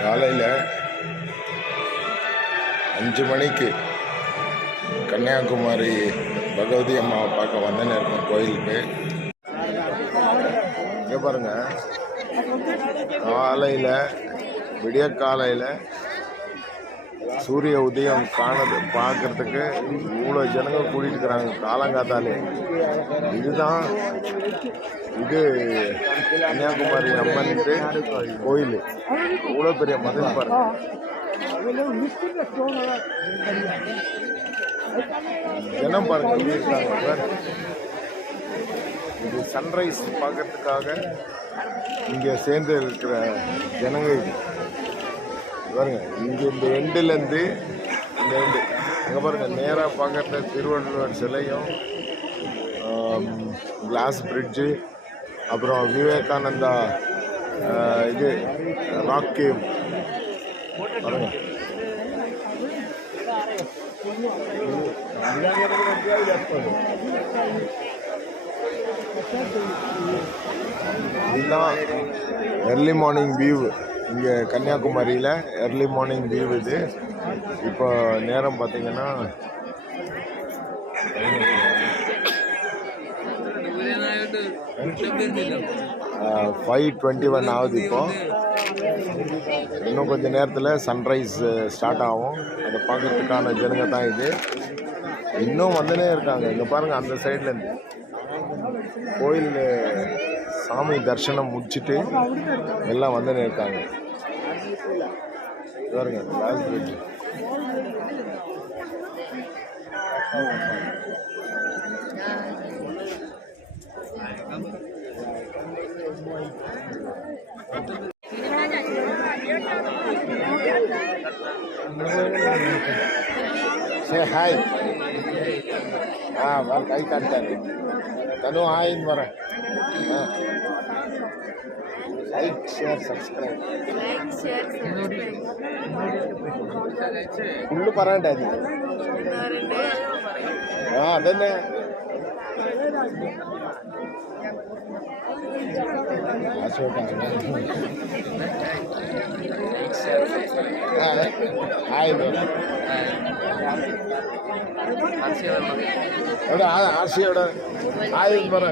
காலையில் 5 மணிக்கு கன்னியாகுமரி பகவதி அம்மாவை பார்க்க வந்தேன்னு இருக்கேன் கோயிலுக்கு. இங்கே பாருங்க, காலையில் விடிய காலையில் சூரிய உதயம் பார்க்கறதுக்கு இவ்வளோ ஜனங்க கூட்டிட்டு இருக்கிறாங்க காலங்காத்தாலே. இதுதான் இது கன்னியாகுமரி அம்மன் கோயில். இவ்வளோ பெரிய மதில் பாருங்க. ஜனம் பாருங்க எப்படி இருக்காங்க. இது சன்ரைஸ் பார்க்கறதுக்காக இங்கே சேர்ந்து இருக்கிற ஜனங்க இது பாருங்க. இங்கே இந்த எண்டுலேருந்து இந்த எண்டு அங்கே பாருங்கள், நேராக பார்க்குற திருவள்ளுவர் சிலையும் கிளாஸ் பிரிட்ஜு, அப்புறம் விவேகானந்தா இது ராக் கேவ் பாருங்க. இதுதான் எர்லி மார்னிங் வியூ இங்கே கன்னியாகுமரியில். எர்லி மார்னிங் வியூ இது. இப்போ நேரம் பார்த்தீங்கன்னா 5:21 ஆகுது. இப்போ இன்னும் கொஞ்சம் நேரத்தில் சன்ரைஸ் ஸ்டார்ட் ஆகும். அதை பார்க்கறதுக்கான ஜனங்க தான் இது. இன்னும் வந்துனே இருக்காங்க. இங்கே பாருங்கள், அந்த சைட்லேருந்து கோயில் சாமி தரிசனம் முடிச்சுட்டு எல்லாம் வந்துனே இருக்காங்க. பாருங்க glass bridge. Say hi. Well, kay kantan. Tanu hi in mara. Like, share, subscribe. Like, share, subscribe. Fullu parante adi. Adanne. Ashoka. Hi mara. RC hi mara.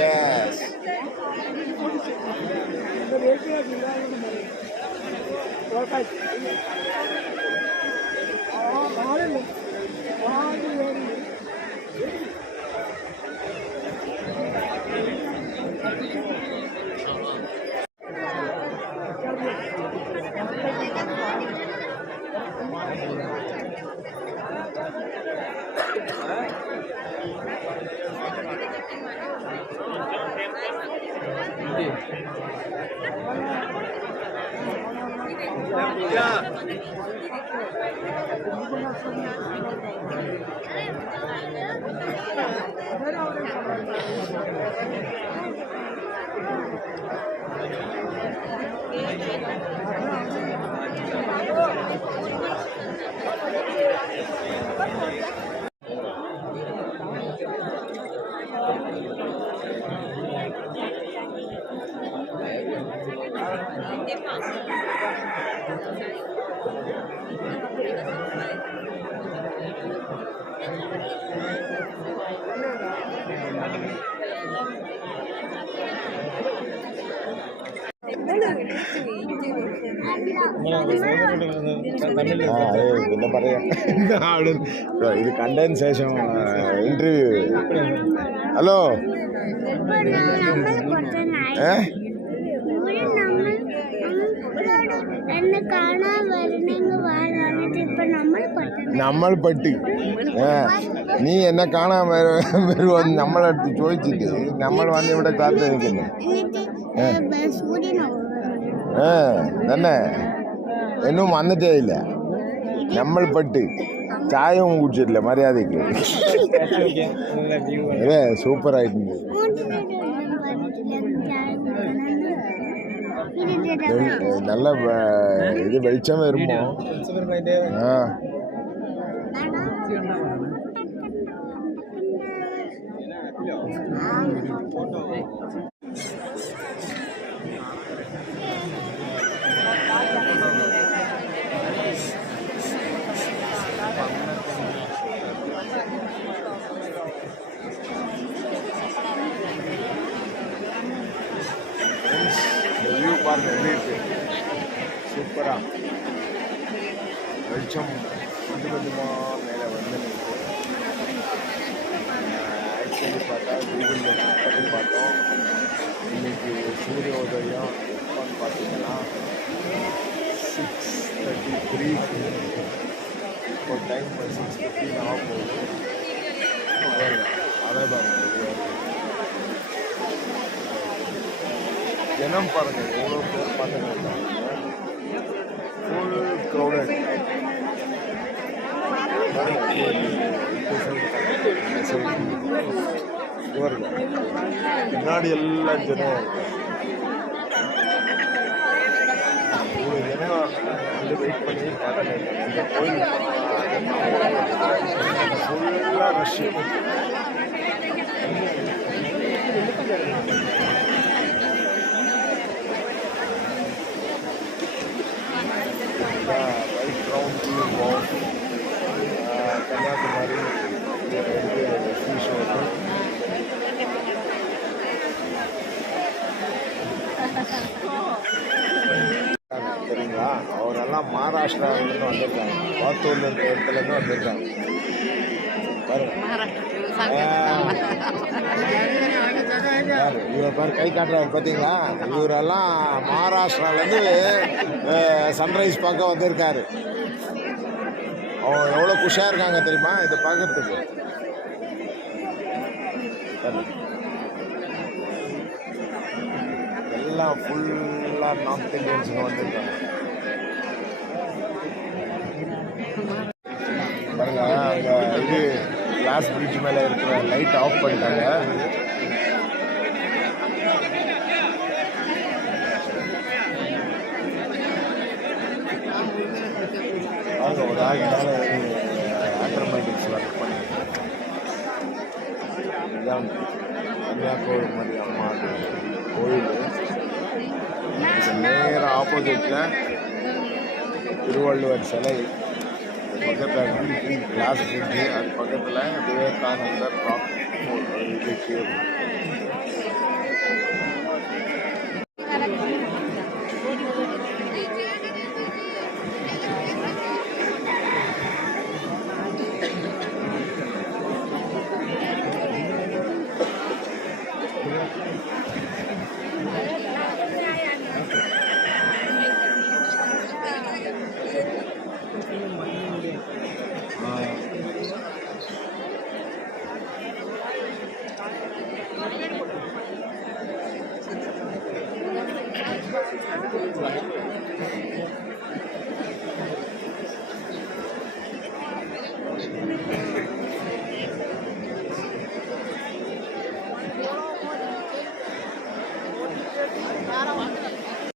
Yes. എന്താ പറയാ, ഇത് കണ്ടതിന് ശേഷം ഇന്റർവ്യൂ. ഹലോ, നമ്മൾ പെട്ട് നീ എന്നെ കാണാൻ വരുമെന്ന് നമ്മളടുത്ത് ചോദിച്ചിട്ട് നമ്മൾ വന്ന് ഇവിടെ കാത്തു നിൽക്കുന്നു. തന്നെ എന്നും വന്നിട്ടേ ഇല്ല. നമ്മൾ പെട്ട് ചായവും കുടിച്ചിട്ടില്ല മര്യാദയ്ക്ക്. അതെ, സൂപ്പറായിട്ടുണ്ട്. നല്ല ഇത് വെളിച്ചം വരുമ്പോ இந்த வியூ பாருங்க எப்படி இருக்கு, சூப்பரா வெளிச்சம் கொஞ்சம் கொஞ்சமாக மேலே வந்து ஆக்சுவலி பார்த்தா கூகுளில் செக் பண்ணி பார்த்தோம். இன்னைக்கு சூரிய உதயம் எப்போன்னு பார்த்தீங்கன்னா 6:33. இப்போ டைம் 6:15 ஆக போகுது. அதே பாருங்க ஜனம் பாருங்க எவ்வளோ பேர் பார்த்துட்டு இருக்காங்க. Full crowded. பின்னாடி எல்லாம் ஜனம் ஜனம் வந்து வெயிட் பண்ணி பார்த்துட்டு இருக்காங்க. இந்த கோயில் ஃபுல்லாக rush. Right round Kanyakumari shore சரிங்களா. அவரெல்லாம் மகாராஷ்டிராவிலேருந்து வந்திருக்காங்க, பாத்தூர்ல இருந்த இடத்துலேருந்து வந்திருக்காங்க பாருங்க. இவர் பேர் கை காட்டுறாரு பார்த்தீங்களா. இவரெல்லாம் மகாராஷ்டிராவிலேருந்து சன்ரைஸ் பார்க்க வந்திருக்காரு. அவங்க எவ்வளோ குஷியாக இருக்காங்க தெரியுமா இதை பார்க்கறதுக்கு. எல்லாம் ஃபுல்லாக நார்த் இந்தியன்ஸுங்க வந்திருக்காங்க பாருங்க. அங்கே இது கிளாஸ் பிரிட்ஜ் மேலே இருக்கிற லைட் ஆஃப் பண்ணிட்டாங்க. அவங்க ஒரு ஆகினால ஆட்டோமேட்டிக்ஸ் ஒர்க் பண்ணிருக்காங்க. இதுதான் கன்னியாகுமரி அம்மா கோயில். நேர ஆப்போசிட்டில் திருவள்ளுவர் சிலை, பக்கத்தில் கிளாஸ் பிரிட்ஜு, அது பக்கத்தில் விவேகானந்தர் ராக் இது கீழ்.